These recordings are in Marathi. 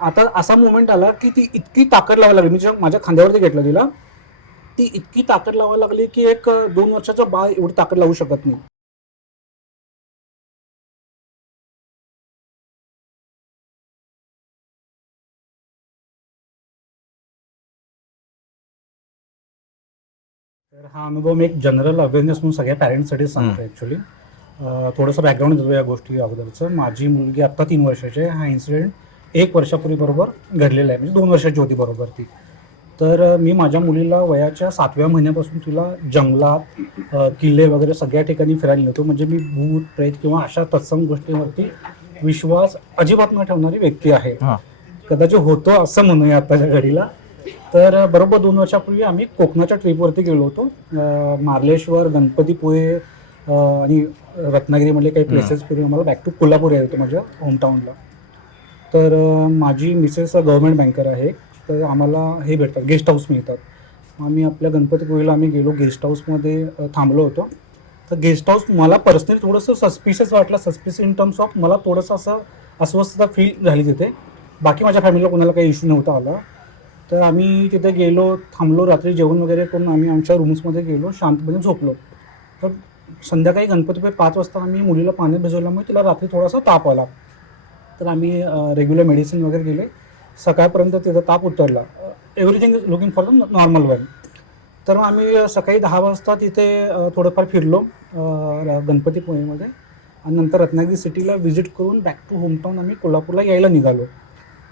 आता असा मोमेंट आला की ती इतकी ताकद लावायला लागली, मी माझ्या खांद्यावरती घेतलं तिला, ती इतकी ताकद लावायला लागली की एक 2 वर्षाचा बाळ एवढी ताकद लावू शकत नाही. तर हा अनुभव मी एक जनरल अवेअरनेस म्हणून सगळ्या पॅरेंट्ससाठी सांगतो ॲक्च्युली. थोडंसं बॅकग्राऊंड देतो या गोष्टी अगोदरचं. माझी मुलगी आत्ता 3 वर्षाची आहे. हा इन्सिडेंट 1 वर्षापूर्वी बरोबर घडलेला आहे, म्हणजे 2 वर्षाची होती बरोबर ती. तर मी माझ्या मुलीला वयाच्या 7व्या महिन्यापासून तिला जंगलात, किल्ले वगैरे सगळ्या ठिकाणी फिरायला नेतो. म्हणजे मी भूत प्रेत किंवा अशा तत्सम गोष्टींवरती विश्वास अजिबात न ठेवणारी व्यक्ती आहे. कदाचित होतो असं म्हणूया आत्ताच्या घडीला. तर बरोबर 2 वर्षापूर्वी आम्ही कोकणाच्या ट्रिपवरती गेलो होतो. मार्लेश्वर, गणपतीपुळे आणि रत्नागिरीमधले काही प्लेसेस फिरून आम्हाला बॅक टू कोल्हापूर यायचं होतं माझ्या होमटाऊनला. तर माझी मिसेस गव्हर्नमेंट बँकर आहे, तर आम्हाला हे भेटतात, गेस्ट हाऊस मिळतात. आम्ही आपल्या गणपतीपुळेला आम्ही गेलो, गेस्ट हाऊसमध्ये थांबलो होतो. तर गेस्ट हाऊस मला पर्सनली थोडंसं सस्पिशियस वाटलं. सस्पिशियस इन टर्म्स ऑफ मला थोडंसं असं अस्वस्थता फील झाली तिथे. बाकी माझ्या फॅमिलीला कोणाला काही इश्यू नव्हता आला. तर आम्ही तिथे गेलो, थांबलो, रात्री जेवण वगैरे करून आम्ही आमच्या रूम्समध्ये गेलो, शांतपणे झोपलो. तर संध्याकाळी गणपतीपुळे 5 वाजता आम्ही मुलीला पाण्यात भिजवल्यामुळे तिला रात्री थोडासा ताप आला. तर आम्ही रेग्युलर मेडिसिन वगैरे गेले. सकाळपर्यंत तिचा ताप उतरला. Everything is looking for the normal one. तर मग आम्ही सकाळी 10 वाजता तिथे थोडंफार फिरलो गणपतीपुळेमध्ये, आणि नंतर रत्नागिरी सिटीला व्हिजिट करून बॅक टू होमटाऊन आम्ही कोल्हापूरला यायला निघालो.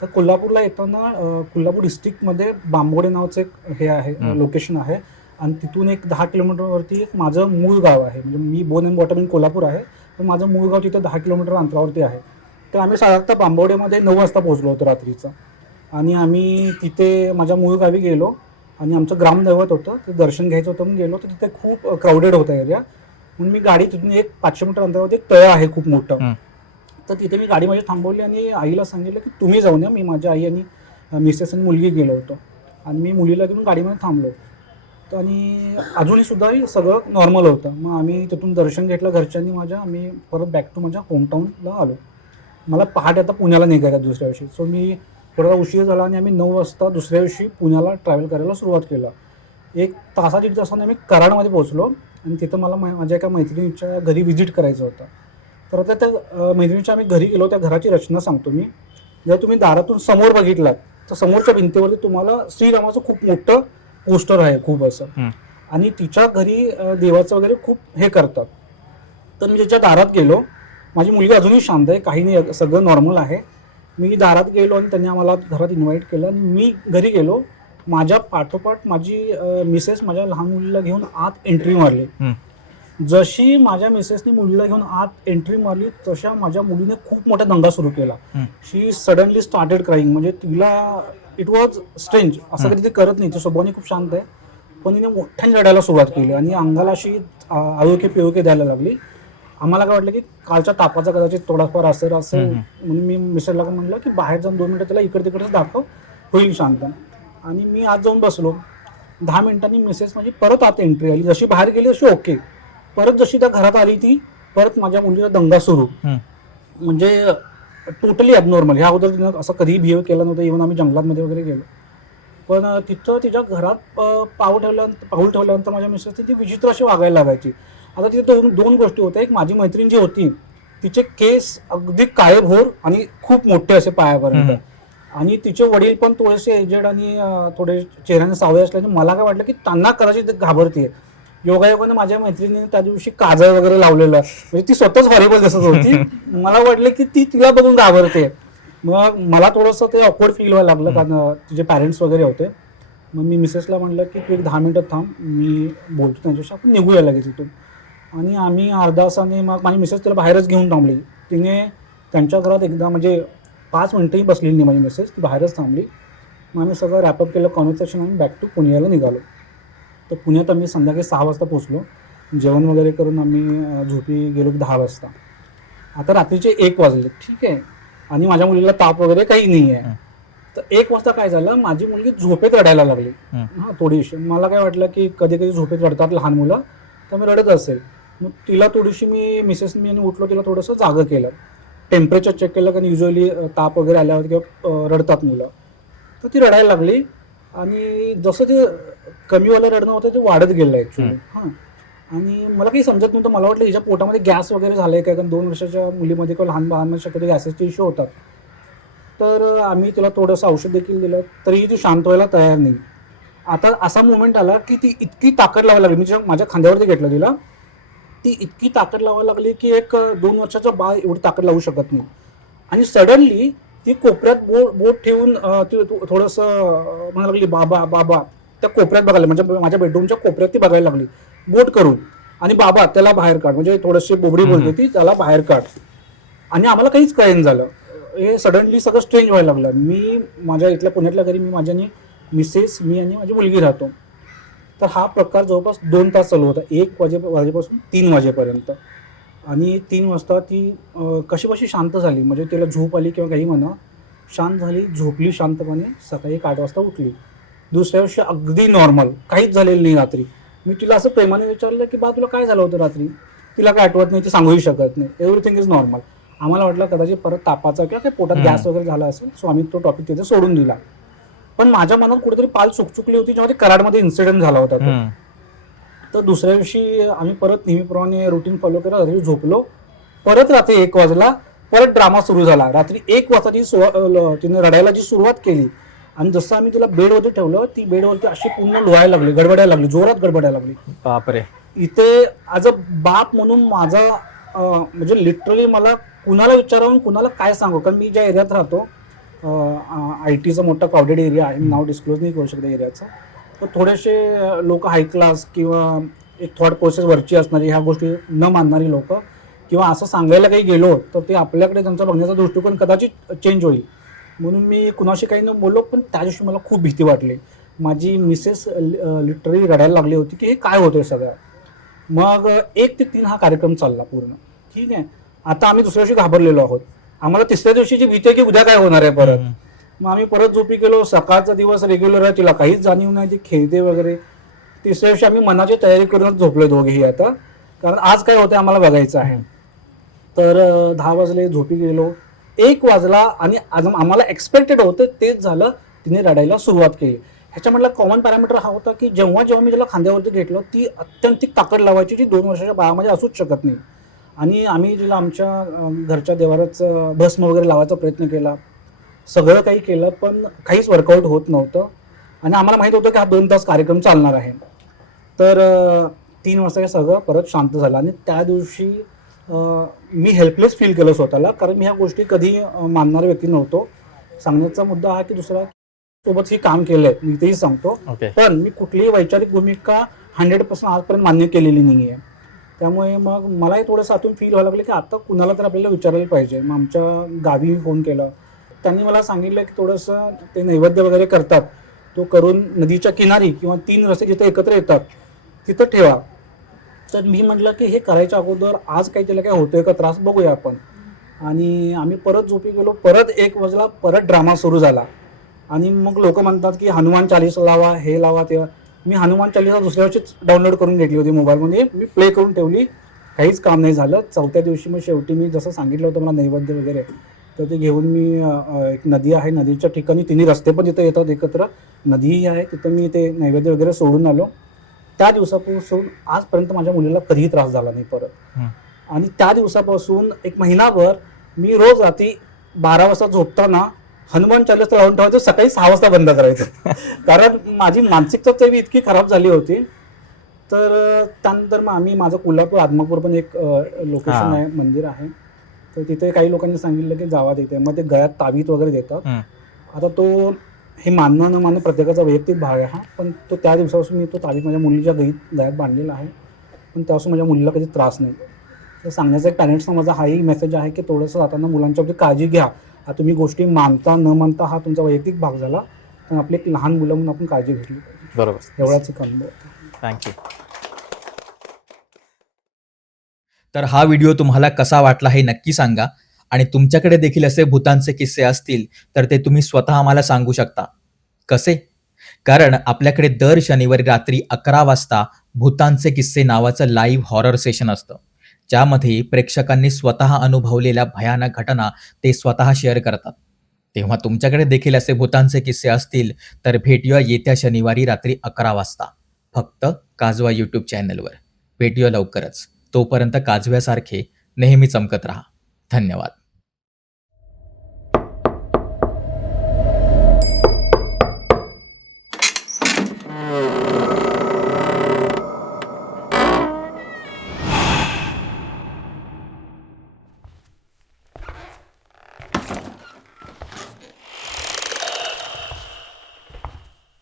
तर कोल्हापूरला येताना कोल्हापूर डिस्ट्रिक्टमध्ये बांबोडे नावाचं एक हे आहे, लोकेशन आहे, आणि तिथून एक 10 किलोमीटरवरती एक माझं मूळ गाव आहे. म्हणजे मी born and bottom in Kolhapur आहे, पण माझं मूळ गाव तिथं 10 किलोमीटर अंतरावरती आहे. तर आम्ही साधारणतः बांबोडेमध्ये 9 वाजता पोहोचलो होतो रात्रीचं. आणि आम्ही तिथे माझ्या मूळ गावी गेलो, आणि आमचं ग्रामदैवत होतं, ते दर्शन घ्यायचं होतं म्हणून गेलो. तर तिथे खूप क्राऊडेड होता एरिया, म्हणून मी गाडी तिथून एक 500 मीटर अंतरावरती एक तळं आहे खूप मोठं. तर तिथे मी गाडी माझी थांबवली आणि आईला सांगितलं की तुम्ही जाऊन या. मी माझ्या आई आणि मिसेस आणि मुलगी गेलो होतो, आणि मी मुलीला घेऊन गाडीमध्ये थांबलो. तर आणि अजूनही सुद्धा सगळं नॉर्मल होतं. मग आम्ही तिथून दर्शन घेतलं घरच्यांनी माझ्या. आम्ही परत बॅक टू माझ्या होमटाऊनला आलो. मला पहाटे आता पुण्याला निघायला दुसऱ्या दिवशी, सो मी थोडा उशीर झाला, आणि आम्ही 9 वाजता दुसऱ्या दिवशी पुण्याला ट्रॅव्हल करायला सुरुवात केलं. 1 तासाच्या तासाने आम्ही कराडमध्ये पोहोचलो, आणि तिथं मला माझ्या एका मैत्रिणीच्या घरी व्हिजिट करायचं होतं. तर आता त्या मैत्रिणीच्या आम्ही घरी गेलो. त्या घराची रचना सांगतो मी. जर तुम्ही दारातून समोर बघितलात तर समोरच्या भिंतीवरती तुम्हाला श्रीरामाचं खूप मोठं पोस्टर आहे, खूप असं. आणि तिच्या घरी देवाचं वगैरे खूप हे करतात. तर मी तिच्या दारात गेलो. माझी मुलगी अजूनही शांत आहे, काही नाही, सगळं नॉर्मल आहे. मी दारात गेलो आणि त्यांनी आम्हाला घरात इन्व्हाइट केलं, आणि मी घरी गेलो. माझ्या पाठोपाठ माझी मिसेस माझ्या लहान मुलीला घेऊन आत एंट्री मारली. जशी माझ्या मिसेसनी मुलीला घेऊन आत एंट्री मारली, तशा माझ्या मुलीने खूप मोठा दंगा सुरू केला. शी सडनली स्टार्टेड क्राईंग. म्हणजे तिला इट वॉज स्ट्रेंज, असं कधी ती करत नाही, ती स्वभावाने खूप शांत आहे, पण तिने मोठ्याने रडायला सुरुवात केली आणि अंगाला अशी आळोके पिळोके द्यायला लागली. आम्हाला काय वाटलं की कालच्या तापाचा कदाचित थोडाफार असर असेल, म्हणून मी मिसेसला म्हटलं की बाहेर जाऊन 2 मिनिटं त्याला इकडे तिकडेच दाखव, होईल शांत. आणि मी आत जाऊन बसलो. 10 मिनिटांनी मिसेस माझी परत आत एंट्री आली. जशी बाहेर गेली तशी ओके, परत जशी त्या घरात आली ती परत माझ्या मुलीला दंगा सुरू. म्हणजे टोटली ॲबनॉर्मल. ह्या अगोदर तिनं असं कधीही बिहेव केलं नव्हतं. इव्हन आम्ही जंगलामध्ये वगैरे गेलो, पण तिथं तिच्या घरात पाऊल ठेवल्यानंतर माझ्या मिसेस ती विचित्र अशी वागायला लागायची. आता तिथे दोन गोष्टी होत्या. एक, माझी मैत्रीण जी होती तिचे केस अगदी काळेभोर आणि खूप मोठे असे पायापर्यंत, आणि तिचे वडील पण थोडेसे एजेड आणि थोडे चेहऱ्याने सावळे असल्याने मला काय वाटलं की त्यांना कदाचित घाबरते. योगायोगाने माझ्या मैत्रिणीने त्या दिवशी काजळ वगैरे लावलेलं, म्हणजे ती स्वतःच हॉरिबल दिसत होती. मला वाटलं की ती तिला बघून घाबरते. मग मला थोडंसं ते ऑकवर्ड फील व्हायला लागलं, कारण तिचे पॅरेंट्स वगैरे होते. मग मी मिसेसला म्हटलं की तू एक 10 मिनिटं थांब, मी बोलतो त्यांच्याशी, आपण निघूया लगेच इथून. आणि आम्ही अर्धा तासाने, मग माझी मिसेस तिला बाहेरच घेऊन थांबली. तिने त्यांच्या घरात एकदा म्हणजे 5 मिनिटंही बसलेली नाही माझी मिसेस, ती बाहेरच थांबली. मग आम्ही सगळं रॅपअप केलं कॉन्व्हर्सेशन, आणि बॅक टू पुण्याला निघालो. तर पुण्यात आम्ही संध्याकाळी 6 वाजता पोचलो. जेवण वगैरे करून आम्ही झोपी गेलो 10 वाजता. आता रात्रीचे 1 वाजले, ठीक आहे, आणि माझ्या मुलीला ताप वगैरे काही नाही आहे. तर 1 वाजता काय झालं, माझी मुलगी झोपेत रडायला लागली. थोडीशी मला काय वाटलं की कधी कधी झोपेत रडतात लहान मुलं, तर मी रडत असेल. मग तिला थोडीशी मी मिसेस मी उठलो, तिला थोडंसं जागं केलं. टेम्परेचर चेक केलं कारण युजली ताप वगैरे आल्यावर किंवा रडतात मुलं, तर ती रडायला लागली आणि जसं ते कमीवालं रडणं होतं ते वाढत गेलं ॲक्च्युली. हां, आणि मला काही समजत नव्हतं. मला वाटलं हिच्या पोटामध्ये गॅस वगैरे झालं आहे का, कारण 2 वर्षाच्या मुलीमध्ये किंवा लहान बाळांमध्ये शक्यतो गॅसेसचे इश्यू होतात. तर आम्ही तिला थोडंसं औषध देखील दिलं, तरीही ती शांत व्हायला तयार नाही. आता असा मोमेंट आला की ती इतकी ताकद लावायला लागली, मी जेव्हा माझ्या खांद्यावरती घेतलं तिला, ती इतकी ताकद लावायला लागली की एक 2 वर्षाचा बाळ एवढी ताकद लावू शकत नाही. आणि सडनली ती कोपऱ्यात बोट ठेवून ती थोडंसं म्हणायला लागली बाबा बाबा, त्या कोपऱ्यात बघायला, म्हणजे माझ्या बेडरूमच्या कोपऱ्यात ती बघायला लागली बोट करून, आणि बाबा त्याला बाहेर काढ, म्हणजे थोडीशी बोबडी बोलते ती, त्याला बाहेर काढ. आणि आम्हाला काहीच कळेन झालं. हे सडनली सगळं स्ट्रेंज व्हायला लागलं. मी माझ्या इथल्या पुण्यातल्या घरी, मी माझ्यानी मिसेस, मी आणि माझी मुलगी राहतो. तर हा प्रकार जवळपास 2 तास चालू होता, 1 वाजेपासून 3 वाजेपर्यंत. आणि 3 वाजता ती कशी शांत झाली, म्हणजे तिला झोप आली किंवा काही म्हणा, शांत झाली, झोपली शांतपणे. सकाळी 8 वाजता उठली. दुसऱ्या दिवशी अगदी नॉर्मल, काहीच झालेलं नाही रात्री. मी तिला असं प्रेमाने विचारलं की बा तुला काय झालं होतं रात्री? तिला काय आठवत नाही, ती सांगूही शकत नाही. Everything is normal. आम्हाला वाटलं कदाचित परत तापाचा किंवा काही पोटात गॅस वगैरे झाला असेल, सो आम्ही तो टॉपिक तिथे सोडून दिला. पण माझ्या मनात कुठेतरी पाल चुकचुकली होती जेव्हा ते कराडमध्ये इन्सिडेंट झाला होता तो. तर दुसऱ्या दिवशी आम्ही परत नेहमीप्रमाणे रुटीन फॉलो केलं, रात्री झोपलो. परत रात्री 1 वाजला, परत ड्रामा सुरू झाला. रात्री 1 वाजता तिने रडायला जी सुरुवात केली, आणि जसं आम्ही तिला बेडवरती ठेवलं, ती बेडवरती अशी पूर्ण लोळायला लागली, गडबडायला लागली, जोरात गडबडायला लागली. बापरे. इथे ॲज अ बाप म्हणून माझा म्हणजे लिटरली मला कुणाला विचारावं, कुणाला काय सांगू, कारण मी ज्या एरियात राहतो, IT चा मोठा क्राउडेड एरिया आहे, नाव डिस्क्लोज नाही करू शकत एरियाचं. तर थोडेसे लोक हाय क्लास किंवा एक थॉट प्रोसेस वरची असणारी, ह्या गोष्टी न मानणारी लोक, किंवा असं सांगायला काही गेलो तर ते आपल्याकडे त्यांचा बघण्याचा दृष्टिकोन कदाचित चेंज होईल म्हणून मी कुणाशी काही न बोललो. पण त्या दिवशी मला खूप भीती वाटली. माझी मिसेस लिटरली रडायला लागली होती की हे काय होतंय सगळं. मग 1 ते 3 हा कार्यक्रम चालला पूर्ण. ठीक आहे. आता आम्ही दुसऱ्या दिवशी घाबरलेलो आहोत. आम्हाला तिसऱ्या दिवशीची भीती आहे की उद्या काय होणार आहे परत. मग आम्ही परत झोपी गेलो. सकाळचा दिवस रेग्युलर आहे, तिला काहीच जाणीव नाही, ती खेळते वगैरे. तिसऱ्या दिवशी आम्ही मनाची तयारी करूनच झोपलोय दोघेही आता, कारण आज काय होतंय आम्हाला बघायचं आहे. तर 10 वाजले, झोपी गेलो. 1 वाजला आणि आम्हाला एक्सपेक्टेड होतं तेच झालं. तिने रडायला सुरुवात केली. ह्याच्यामधला कॉमन पॅरामीटर हा होता की जेव्हा मी तिला खांद्यावरती घेतलं, ती अत्यंतिक ताकद लावायची जी 2 वर्षाच्या बाळामध्ये असूच शकत नाही. आणि आम्ही तिला आमच्या घरच्या देवाराचं भस्म वगैरे लावायचा प्रयत्न केला, सगळं काही केलं, पण काहीच वर्कआउट होत नव्हतं. आणि आम्हाला माहीत होतं की हा 2 तास कार्यक्रम चालणार आहे. तर 3 वाजता हे सगळं परत शांत झालं. आणि त्या दिवशी मी हेल्पलेस फील केलं स्वतःला, कारण मी ह्या गोष्टी कधी मानणारा व्यक्ती नव्हतो. सांगण्याचा मुद्दा हा की दुसरा सोबत हे काम केलंय, मी तेही सांगतो. पण मी कुठलीही वैचारिक भूमिका 100% आजपर्यंत मान्य केलेली नाही आहे. त्यामुळे मग मलाही थोडंसं आतून फील व्हायला लागलं की आता कुणाला तर आपल्याला विचारायला पाहिजे. मग आमच्या गावी फोन केला. त्यांनी मला सांगितलं की थोडंसं ते नैवेद्य वगैरे करतात, तो करून नदीच्या किनारी किंवा 3 रस्ते जिथे एकत्र येतात तिथं ठेवा. तर मी म्हटलं की हे करायच्या अगोदर आज काही त्याला काय होतोय का त्रास बघूया आपण. आणि आम्ही परत झोपी गेलो. परत 1 वाजला, परत ड्रामा सुरू झाला. आणि मग लोक म्हणतात की हनुमान चालीसा लावा, हे लावा, तेव्हा मी हनुमान चालीसा दुसऱ्या दिवशीच डाउनलोड करून घेतली होती मोबाईलमध्ये. मी प्ले करून ठेवली, काहीच काम नाही झालं. 4थ्या दिवशी मग शेवटी मी जसं सांगितलं होतं मला नैवेद्य वगैरे, तर ते घेऊन मी एक नदी आहे, नदीच्या ठिकाणी 3 रस्ते पण तिथं येतात एकत्र, नदीही आहे, तिथं मी ते नैवेद्य वगैरे सोडून आलो. त्या दिवसापासून आजपर्यंत माझ्या मुलीला कधीही त्रास झाला नाही परत. आणि त्या दिवसापासून 1 महिनाभर मी रोज रात्री 12 वाजता झोपताना हनुमान चालीसा लावून ठेवायचं, सकाळी 6 वाजता बंद करायचं. कारण माझी मानसिकता तेवढी इतकी खराब झाली होती. तर त्यानंतर मग आम्ही, माझं कोल्हापूर आदमापूर पण एक लोकेशन आहे, मंदिर आहे, तर तिथे काही लोकांनी सांगितलं की जावा तिथे. मग ते गळ्यात तावीत वगैरे देतात. आता तो हे मानणं न मानणं प्रत्येकाचा वैयक्तिक भाग आहे हा, पण तो त्या दिवसापासून मी तो तावीत माझ्या मुलीच्या गळ्यात बांधलेला आहे. पण त्यापासून माझ्या मुलीला कधी त्रास नाही. तर सांगण्याचा एक पॅरेंट्सचा माझा हाही मेसेज आहे की थोडंसं जाताना मुलांच्या बाबतीत काळजी घ्या. तुम्ही गोष्टी मानता न मानता हा तुमचा वैयक्तिक भाग झाला, पण आपली एक लहान मुलं म्हणून आपण काळजी घेतली पाहिजे. बरोबर, एवढाच एक अनुभव. थँक्यू. तर हा व्हिडिओ तुम्हाला कसा वाटला हे नक्की सांगा. आणि तुमच्याकडे देखील असे भूतांचे किस्से असतील तर ते तुम्ही स्वतः आम्हाला सांगू शकता. कसे? कारण आपल्याकडे दर शनिवारी रात्री 11 वाजता भूतांचे किस्से नावाचं लाईव्ह हॉरर सेशन असतं, ज्यामध्ये प्रेक्षकांनी स्वतः अनुभवलेल्या भयानक घटना ते स्वतः शेअर करतात. तेव्हा तुमच्याकडे देखील असे भूतांचे किस्से असतील तर भेटूया येत्या शनिवारी रात्री 11 वाजता फक्त काजवा यूट्यूब चॅनलवर. भेटूया लवकरच. तोपर्यंत काजव्यासारखे नेहमी चमकत राहा. धन्यवाद.